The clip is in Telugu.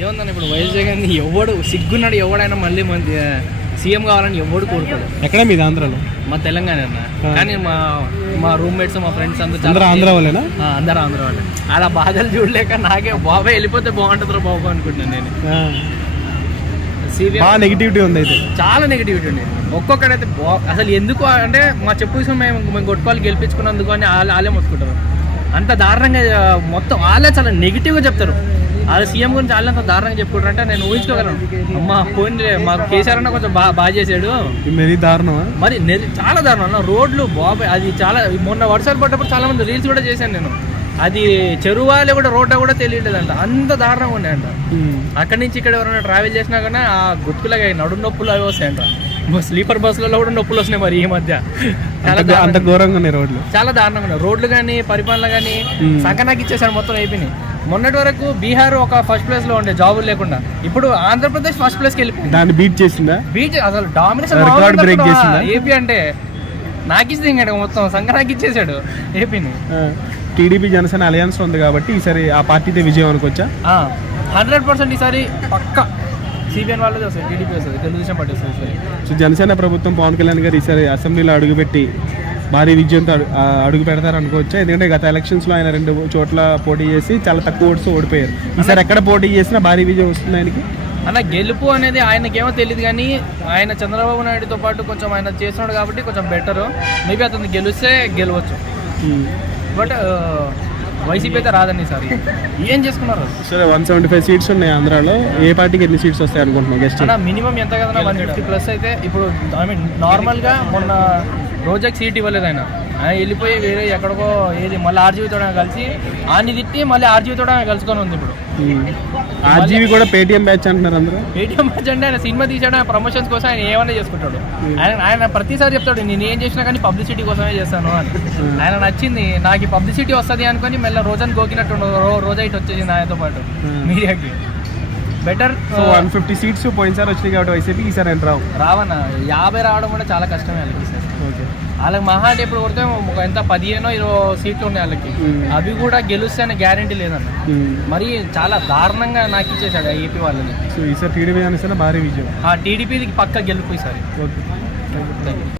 ఏముందన్న ఇప్పుడు వైఎస్ జగన్ ఎవడు సిగ్గున్నాడు ఎవడైనా మళ్ళీ మంది సీఎం కావాలని ఎవడు కోరుకోడు ఎక్కడ మీది ఆంధ్రాలో? మా తెలంగాణ అన్న. కానీ మా మా రూమ్మేట్స్ మా ఫ్రెండ్స్ అందరూ ఆంధ్ర వాళ్ళేనా? అందరూ ఆంధ్ర వాళ్ళు. అలా బాధలు చూడలేక నాకే బాబాయ్ వెళ్ళిపోతే బాగుంటుందిరా బాబు అనుకుంటున్నాను నేను. బాగా నెగిటివిటీ ఉంది అయితే. చాలా నెగిటివిటీ ఉంది. ఒక్కొక్కడైతే బా- అసలు ఎందుకు అంటే మా చెప్పు విషయం మేము మేము కొట్టుకోవాలి గెలిపించుకున్నందుకు అని వాళ్ళే మొత్తుకుంటారు. అంత దారుణంగా మొత్తం వాళ్ళే చాలా నెగిటివ్గా చెప్తారు. వాళ్ళ సీఎం గురించి అంత దారుణంగా చెప్పుకుంటారు అంటే నేను ఊహించుకోగలను. అమ్మ పోయింది మా కేసీఆర్ అన్న కొంచెం బాగా బాగా చేశాడు. ఇది దారుణమా? మరి చాలా దారుణం. అన్న రోడ్లు బాబాయ్ అది చాలా మొన్న వర్షాలు పడ్డప్పుడు చాలా మంది రీల్స్ కూడా చేశాను నేను. అది చెరువాలే కూడా రోడ్డు కూడా తెలియలేదంట అంత దారుణంగా ఉన్నాయంట. అక్కడి నుంచి ఇక్కడ ఎవరైనా ట్రావెల్ చేసినా కానీ ఆ గుర్తులాగా నడు నొప్పులు అవి వస్తాయంట. స్లీపర్ బస్సులలో కూడా నొప్పులు వస్తున్నాయి మరి ఈ మధ్య. చాలా అంత ఘోరంగా ఉన్నాయి రోడ్లు. చాలా దారుణంగా ఉన్నాయి. రోడ్లు కానీ పరిపాలన కానీ. సంకనాకి ఇచ్చేసాడు మొత్తం అయిపోయినాయి. మొన్నటి వరకు బీహార్ ఒక ఫస్ట్ ప్లేస్లో ఉండే జాబులు లేకుండా. ఇప్పుడు ఆంధ్రప్రదేశ్ ఫస్ట్ ప్లేస్కి వెళ్ళిపోయింది. దాన్ని బీట్ చేసిందా? బీచ్ అసలు డామినేషన్ break చేసిందా? ఏపీ అంటే నాకిస్తే ఇంకా మొత్తం సంకనాకి ఇచ్చేసాడు ఏపీని. టీడీపీ జనసేన అలయన్స్ ఉంది కాబట్టి ఈసారి ఆ పార్టీతో విజయం అనుకోవచ్చా? హండ్రెడ్ పర్సెంట్ ఈసారి పక్క. సిబిఎన్ వాళ్ళది వస్తుంది టీడీపీ వస్తుంది తెలుగుదేశం పార్టీ వస్తుంది. సో జనసేన ప్రభుత్వం పవన్ కళ్యాణ్ గారు ఈసారి అసెంబ్లీలో అడుగుపెట్టి భారీ విజయంతో అడుగు పెడతారు అనుకోవచ్చా. ఎందుకంటే గత ఎలక్షన్స్లో ఆయన రెండు చోట్ల పోటీ చేసి చాలా తక్కువ ఓట్స్ ఓడిపోయారు. ఈసారి ఎక్కడ పోటీ చేసినా భారీ విజయం వస్తుంది ఆయనకి. అన్న గెలుపు అనేది ఆయనకేమో తెలియదు కానీ ఆయన చంద్రబాబు నాయుడుతో పాటు కొంచెం ఆయన చేస్తున్నాడు కాబట్టి కొంచెం బెటర్ మేబీ అతను గెలిస్తే గెలవచ్చు. బట్ వైసీపీ అయితే రాదండి ఈసారి. ఏం చేసుకున్నారు? సరే వన్ సెవెంటీ ఫైవ్ సీట్స్ ఉన్నాయి ఆంధ్రాలో. ఏ పార్టీకి ఎన్ని సీట్స్ వస్తాయి అనుకుంటున్నాం గెస్ట్ మినిమం ఎంత కదా వన్ ఫిఫ్టీ ప్లస్ అయితే ఇప్పుడు ఐ మీన్ నార్మల్గా మొన్న రోజాకి సీట్ ఇవ్వలేదు ఆయన. ఆయన వెళ్ళిపోయి వేరే ఎక్కడికో ఏది మళ్ళీ ఆర్జీవితో కలిసి ఆని తిట్టి మళ్ళీ ఆర్జీవితో కలుసుకొని ఉంది ఇప్పుడు. ఆర్జీవి కూడా పేటిఎం బ్యాచ్ అంటున్నారు అందరూ? పేటీఎం మ్యాచ్ అంటే ఆయన సినిమా తీసాడు ఆయన ప్రమోషన్స్ కోసం ఆయన ఏమన్నా చేసుకుంటాడు. ఆయన ఆయన ప్రతిసారి చెప్తాడు నేను ఏం చేసినా కానీ పబ్లిసిటీ కోసమే చేస్తాను అని. ఆయన నచ్చింది నాకు పబ్లిసిటీ వస్తుంది అనుకొని మెల్ల రోజని గోకినట్టు రో- రోజా ఇటు వచ్చేసింది ఆయనతో పాటు. మీడియాకి. Better so one fifty seats పోయినసారి వచ్చినాయి కాబట్టి వైసీపీ ఈసారి ఎంటర్ రావు? రావన్న యాభై రావడం కూడా చాలా కష్టమే వాళ్ళకి ఈసారి. ఓకే. వాళ్ళకి మహా అంటే ఇప్పుడు కొడితే ఒక ఎంత పదిహేనో ఇరవై సీట్లు ఉన్నాయి వాళ్ళకి. Hmm. అవి కూడా గెలుస్తే అనే గ్యారంటీ లేదన్న మరి చాలా దారుణంగా నాకు ఇచ్చేసాడు ఏపీ వాళ్ళని. సో ఈసారి టీడీపీ జనసేన భారీ విజయం. ఆ టీడీపీకి పక్క గెలుపు ఈసారి. ఓకే